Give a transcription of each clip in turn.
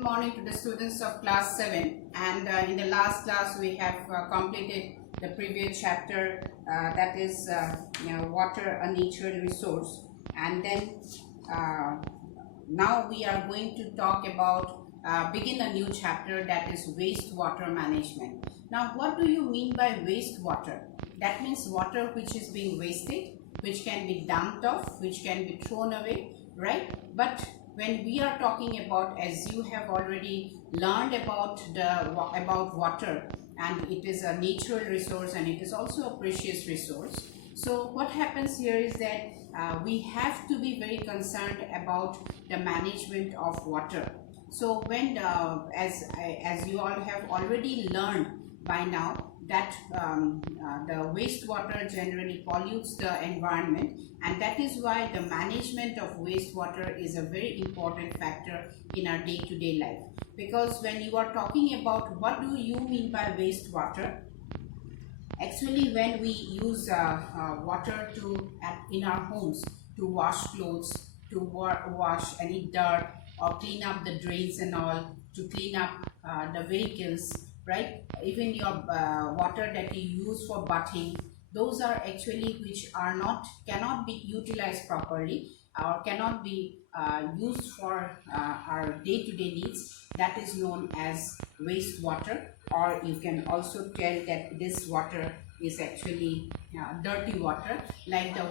good morning to the students of class 7, and in the last class we have completed the previous chapter, that is water, a natural resource. And then now we are going to talk about begin a new chapter, that is wastewater management. Now what do you mean by wastewater? That means water which is being wasted, which can be dumped off, which can be thrown away, right? But when we are talking about, as you have already learned about water, and it is a natural resource and it is also a precious resource. So what happens here is that we have to be very concerned about the management of water. So when as you all have already learned by now, that the wastewater generally pollutes the environment, and that is why the management of wastewater is a very important factor in our day-to-day life. Because when you are talking about what do you mean by wastewater, actually when we use water in our homes to wash clothes, to wash any dirt, or clean up the drains and all, to clean up the vehicles, right? Even your water that you use for bathing, those are actually which are cannot be utilized properly or cannot be used for our day-to-day needs. That is known as wastewater, or you can also tell that this water is actually dirty water, like the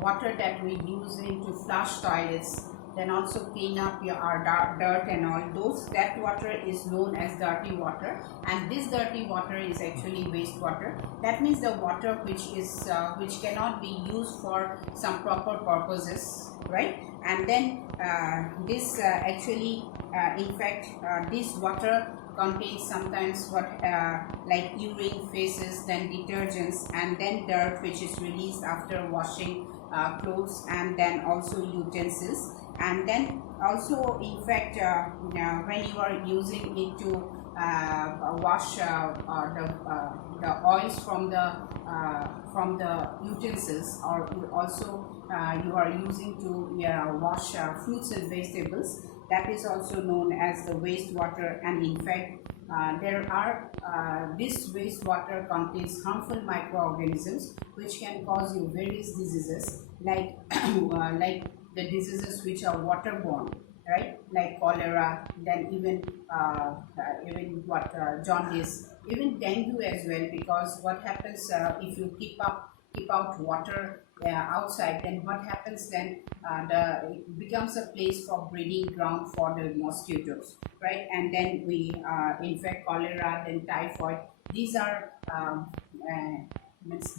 water that we use into flush toilets, then also clean up our dirt and all those. That water is known as dirty water, and this dirty water is actually wastewater. That means the water which cannot be used for some proper purposes, right? And then this actually in fact this water contains sometimes like urine, feces, then detergents, and then dirt which is released after washing clothes, and then also utensils. And then also in fact when you are using it to wash the oils from the utensils, or also you are using to wash fruits and vegetables, that is also known as the wastewater. And in fact this wastewater contains harmful microorganisms which can cause you various diseases, like like the diseases which are waterborne, right? Like cholera, then even jaundice, even dengue as well. Because what happens if you keep out water outside, then what happens then? It becomes a place for breeding ground for the mosquitoes, right? And then we infect cholera, then typhoid. These are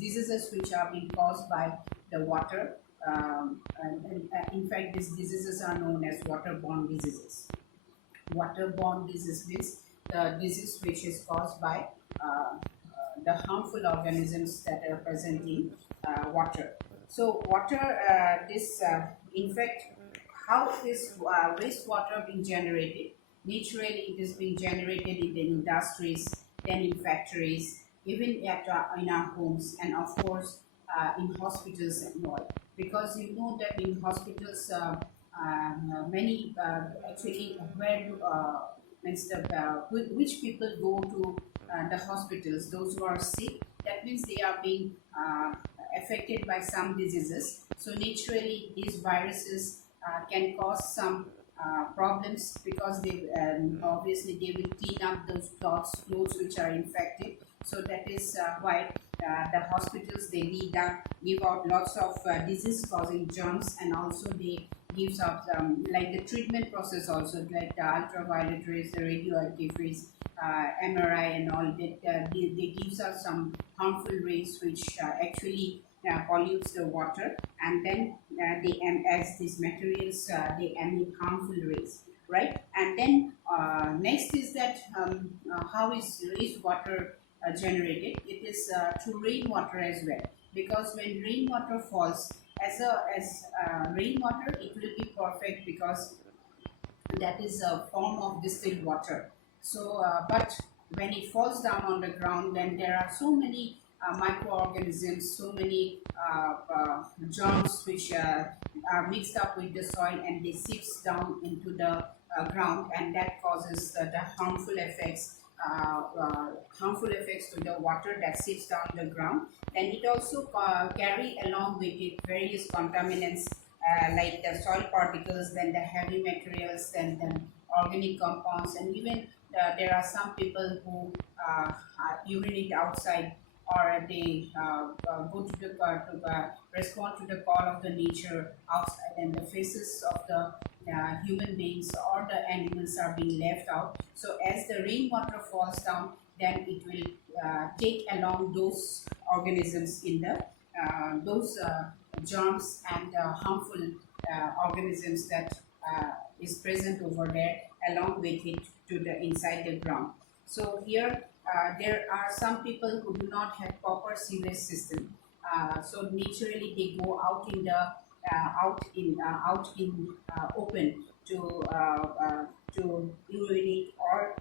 diseases which are being caused by the water. In fact, these diseases are known as waterborne diseases. Waterborne disease means the disease which is caused by the harmful organisms that are present in water. So water, in fact, how is wastewater being generated? Naturally, it is being generated in the industries, then in factories, even in our homes, and of course in hospitals and all. Because you know that in hospitals many actually where means which people go to the hospitals, those who are sick. That means they are being affected by some diseases. So naturally these viruses can cause some problems, because they obviously they will clean up those clothes which are infected. So that is why the hospitals, they give out lots of disease causing germs, and also they gives out like the treatment process also, like the ultraviolet rays, the radioactive rays, MRI and all that. They gives us some harmful rays which actually pollutes the water, and then as these materials they emit harmful rays, right? And then next is that how is wastewater generated? It is through rainwater as well. Because when rainwater falls, as rainwater, it will be perfect, because that is a form of distilled water. So but when it falls down on the ground, then there are so many microorganisms, so many germs which are mixed up with the soil, and they seeps down into the ground, and that causes the harmful effects to the water that sits down the ground. Then it also carry along with it various contaminants like the soil particles, then the heavy materials, then organic compounds, and even there are some people who urinate outside, or they go to respond to the call of the nature outside, and the faces of the human beings or the animals are being left out. So as the rainwater falls down, then it will take along those organisms in the those germs and harmful organisms that is present over there along with it to the inside the ground. So here there are some people who do not have proper sewage system. So naturally they go out in open to urinate, or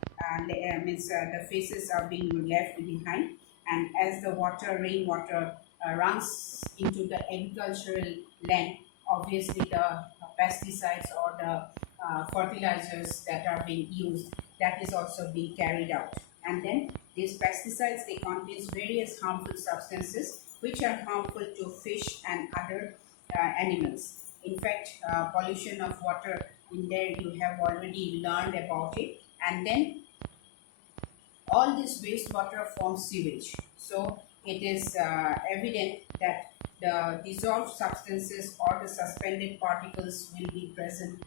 means the faces are being left behind, and as the rainwater runs into the agricultural land, obviously the pesticides or the fertilizers that are being used, that is also being carried out. And then these pesticides, they contain various harmful substances which are harmful to fish and other animals. In fact, pollution of water, in there you have already learned about it. And then all this wastewater forms sewage. So it is evident that the dissolved substances or the suspended particles will be present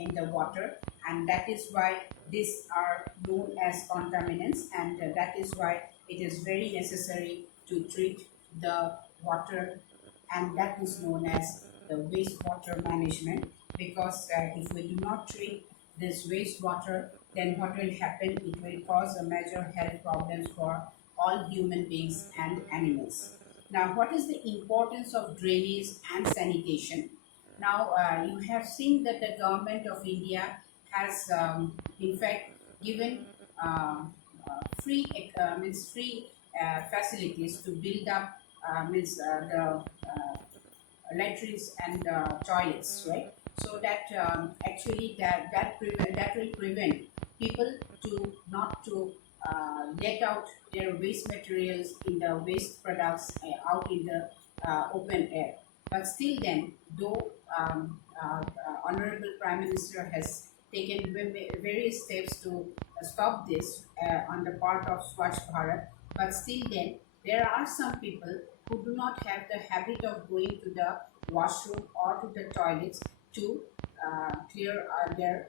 in the water, and that is why these are known as contaminants, and that is why it is very necessary to treat the water, and that is known as the wastewater management. Because if we do not treat this wastewater, then what will happen? It will cause a major health problems for all human beings and animals. Now, what is the importance of drainage and sanitation? Now, you have seen that the government of India has, in fact, given free facilities to build up the latrines and toilets, right? So that actually that will prevent people to not to let out their waste materials in the waste products out in the open air. But still then, though Honorable Prime Minister has taken various steps to stop this on the part of Swachh Bharat, but still then there are some people who do not have the habit of going to the washroom or to the toilets to clear their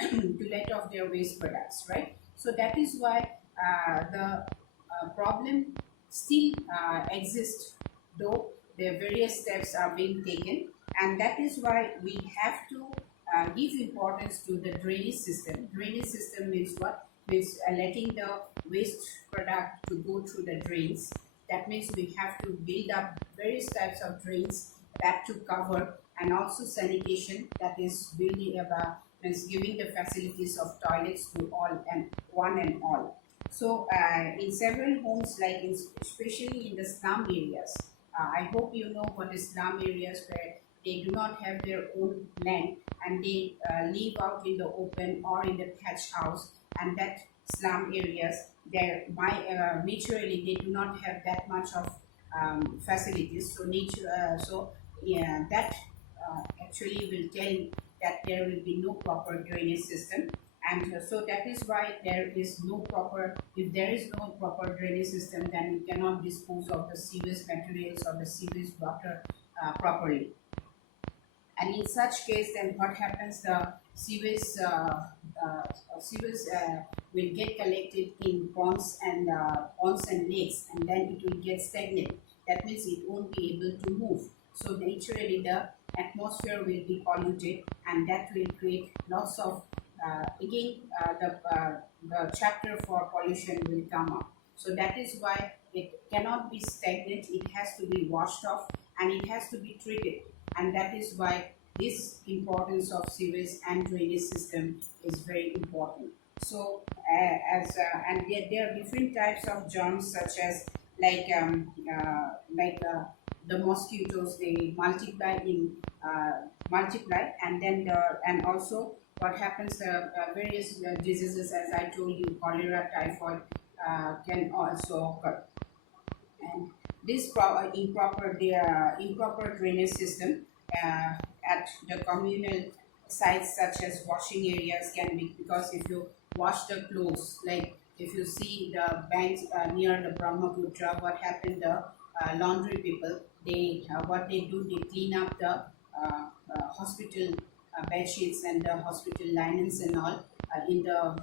to let off their waste products, right? So that is why the problem still exists, though the various steps are being taken, and that is why we have to give importance to the drainage system. Drainage system means what? Means letting the waste product to go through the drains. That means we have to build up various types of drains that to cover, and also sanitation, that is building about means giving the facilities of toilets to all and one and all. So in several homes, like especially in the slum areas, I hope you know what is slum areas, where they do not have their own land and they live out in the open or in the thatch house, and that slum areas, there naturally they do not have that much of facilities. So yeah, that actually will tell that there will be no proper drainage system, and so that is why there is no proper, if there is no proper drainage system, then you cannot dispose of the sewage materials or the sewage water properly. And in such case, then what happens? The sewage will get collected in ponds and lakes, and then it will get stagnant. That means it won't be able to move. So naturally, the atmosphere will be polluted, and that will create lots of the chapter for pollution will come up. So that is why it cannot be stagnant. It has to be washed off and it has to be treated, and that is why this importance of sewage and drainage system is very important. So and there are different types of germs, such as like the mosquitoes. They multiply in multiply, and then and also what happens, various diseases, as I told you, cholera, typhoid, can also occur. And this improper drainage system at the communal sites such as washing areas can be, because if you wash the clothes, like if you see the banks near the Brahmaputra, what happened, the laundry people, they what they do, they clean up the hospital bed sheets and the hospital linens and all in the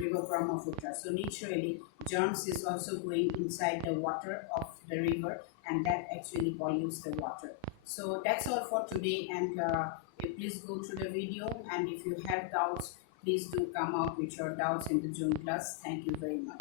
river Brahmaputra. So naturally, germs is also going inside the water of the river, and that actually pollutes the water. So that's all for today, and please go through the video, and if you have doubts, please do come out with your doubts in the Zoom class. Thank you very much.